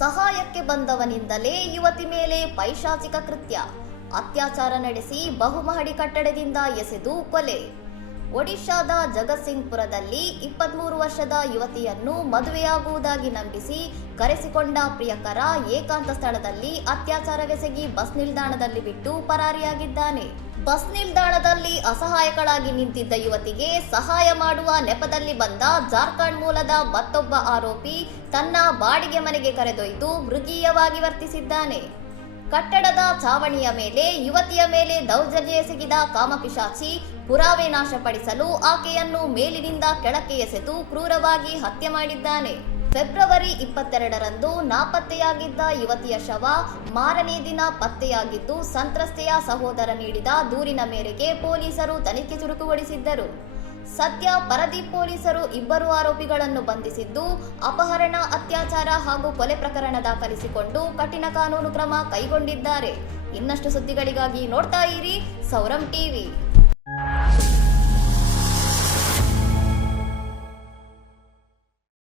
ಸಹಾಯಕ್ಕೆ ಬಂದವನಿಂದಲೇ ಯುವತಿ ಮೇಲೆ ಪೈಶಾಚಿಕ ಕೃತ್ಯ, ಅತ್ಯಾಚಾರ ನಡೆಸಿ ಬಹುಮಹಡಿ ಕಟ್ಟಡದಿಂದ ಎಸೆದು ಕೊಲೆ. ಒಡಿಶಾದ ಜಗತ್ಸಿಂಗ್ಪುರದಲ್ಲಿ 23 ವರ್ಷದ ಯುವತಿಯನ್ನು ಮದುವೆಯಾಗುವುದಾಗಿ ನಂಬಿಸಿ ಕರೆಸಿಕೊಂಡ ಪ್ರಿಯಕರ ಏಕಾಂತ ಸ್ಥಳದಲ್ಲಿ ಅತ್ಯಾಚಾರವೆಸಗಿ ಬಸ್ ನಿಲ್ದಾಣದಲ್ಲಿ ಬಿಟ್ಟು ಪರಾರಿಯಾಗಿದ್ದಾನೆ. ಬಸ್ ನಿಲ್ದಾಣದಲ್ಲಿ ಅಸಹಾಯಕಳಾಗಿ ನಿಂತಿದ್ದ ಯುವತಿಗೆ ಸಹಾಯ ಮಾಡುವ ನೆಪದಲ್ಲಿ ಬಂದ ಜಾರ್ಖಂಡ್ ಮೂಲದ ಮತ್ತೊಬ್ಬ ಆರೋಪಿ ತನ್ನ ಬಾಡಿಗೆ ಮನೆಗೆ ಕರೆದೊಯ್ದು ಮೃಗೀಯವಾಗಿ ವರ್ತಿಸಿದ್ದಾನೆ. ಕಟ್ಟಡದ ಛಾವಣಿಯ ಮೇಲೆ ಯುವತಿಯ ಮೇಲೆ ದೌರ್ಜನ್ಯ ಎಸಗಿದ ಕಾಮಪಿಶಾಚಿ ಪುರಾವೆ ನಾಶಪಡಿಸಲು ಆಕೆಯನ್ನು ಮೇಲಿನಿಂದ ಕೆಳಕ್ಕೆ ಎಸೆದು ಕ್ರೂರವಾಗಿ ಹತ್ಯೆ ಮಾಡಿದ್ದಾನೆ. ಫೆಬ್ರವರಿ 22ರಂದು ನಾಪತ್ತೆಯಾಗಿದ್ದ ಯುವತಿಯ ಶವ ಮಾರನೇ ದಿನ ಪತ್ತೆಯಾಗಿದ್ದು, ಸಂತ್ರಸ್ತೆಯ ಸಹೋದರ ನೀಡಿದ ದೂರಿನ ಮೇರೆಗೆ ಪೊಲೀಸರು ತನಿಖೆ ಚುರುಕುಗೊಳಿಸಿದ್ದರು. ಸದ್ಯ ಪರದೀಪ್ ಪೊಲೀಸರು 2 ಆರೋಪಿಗಳನ್ನು ಬಂಧಿಸಿದ್ದು, ಅಪಹರಣ, ಅತ್ಯಾಚಾರ ಹಾಗೂ ಕೊಲೆ ಪ್ರಕರಣ ದಾಖಲಿಸಿಕೊಂಡು ಕಠಿಣ ಕಾನೂನು ಕ್ರಮ ಕೈಗೊಂಡಿದ್ದಾರೆ. ಇನ್ನಷ್ಟು ಸುದ್ದಿಗಳಿಗಾಗಿ ನೋಡ್ತಾ ಇರಿ ಸೌರಂ ಟಿವಿ.